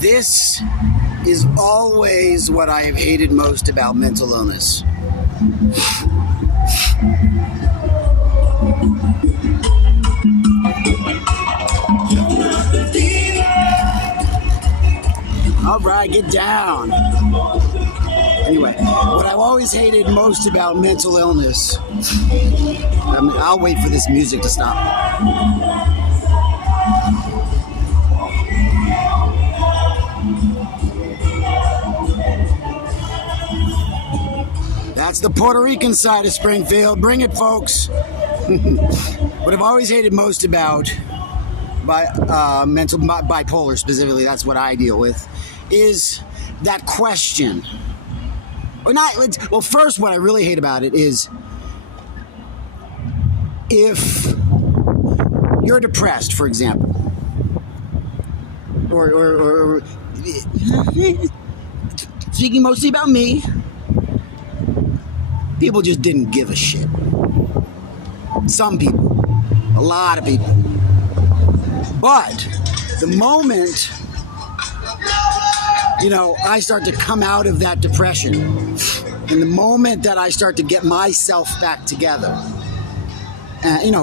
This is always what I have hated most about mental illness. All right, get down. Anyway, what I've always hated most about mental illness, I'll wait for this music to stop. That's the Puerto Rican side of Springfield. Bring it, folks. What I've always hated most about mental bipolar specifically, that's what I deal with, is that question. Well, first, what I really hate about it is if you're depressed, for example, or speaking mostly about me, people just didn't give a shit. Some people, a lot of people. But the moment, I start to come out of that depression, and the moment that I start to get myself back together,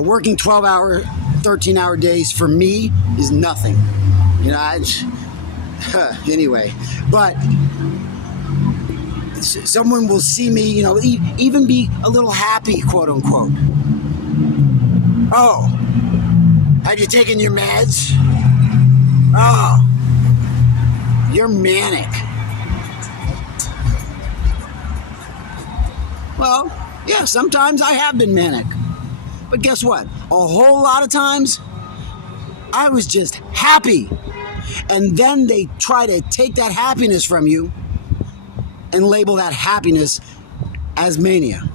working 12-hour, 13-hour days for me is nothing. Anyway, but someone will see me, even be a little happy, quote unquote. Oh, have you taken your meds? Oh, you're manic. Well, yeah, sometimes I have been manic. But guess what? A whole lot of times, I was just happy. And then they try to take that happiness from you and label that happiness as mania.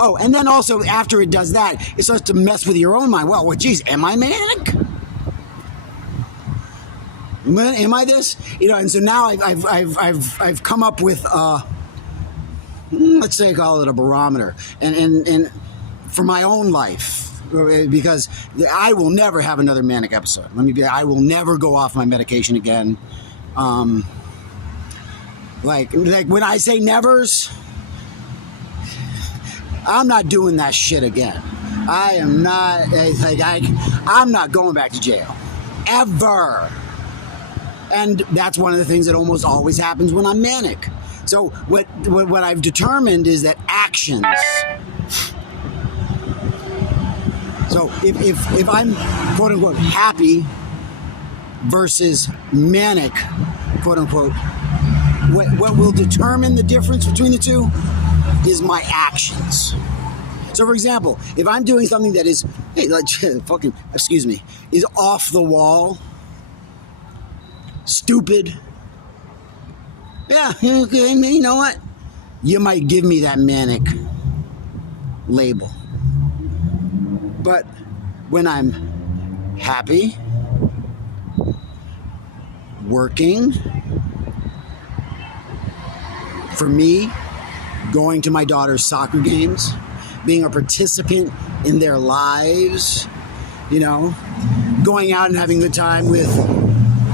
Oh, and then also after it does that, it starts to mess with your own mind. Well, geez, am I manic? Am I this? And so now I've come up with let's say call it a barometer, and for my own life, because I will never have another manic episode. I will never go off my medication again. Like when I say nevers, I'm not doing that shit again. I am not, I'm not going back to jail. Ever. And that's one of the things that almost always happens when I'm manic. So what I've determined is that actions. So if I'm, quote unquote, happy versus manic, quote unquote, what will determine the difference between the two is my actions. So, for example, if I'm doing something that is, is off the wall, stupid, yeah, you know what? You might give me that manic label. But when I'm happy, working, for me, going to my daughter's soccer games, being a participant in their lives, going out and having a good time with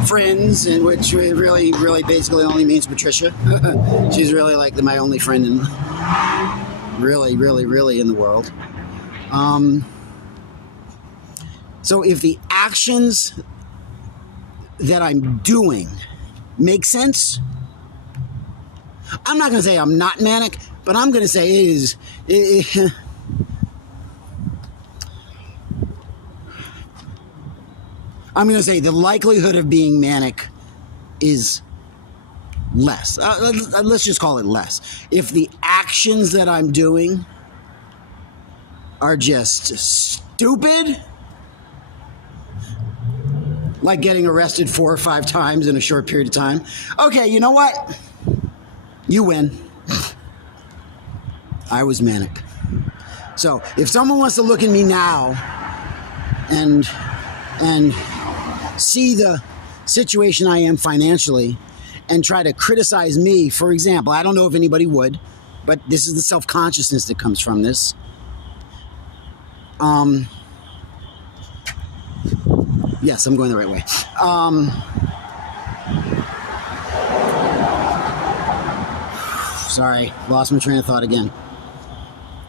friends, and which really basically only means Patricia. She's really like my only friend in really in the world. So if the actions that I'm doing make sense, I'm not going to say I'm not manic, but I'm going to say it is. I'm going to say the likelihood of being manic is less. Let's just call it less. If the actions that I'm doing are just stupid, like getting arrested 4 or 5 times in a short period of time, okay, you know what? You win. I was manic. So if someone wants to look at me now and see the situation I am financially and try to criticize me, for example, I don't know if anybody would, but this is the self-consciousness that comes from this. Yes, I'm going the right way. Sorry, lost my train of thought again.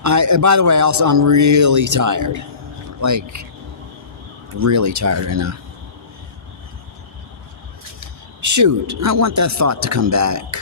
By the way, also, I'm really tired. Like, really tired right now. Shoot, I want that thought to come back.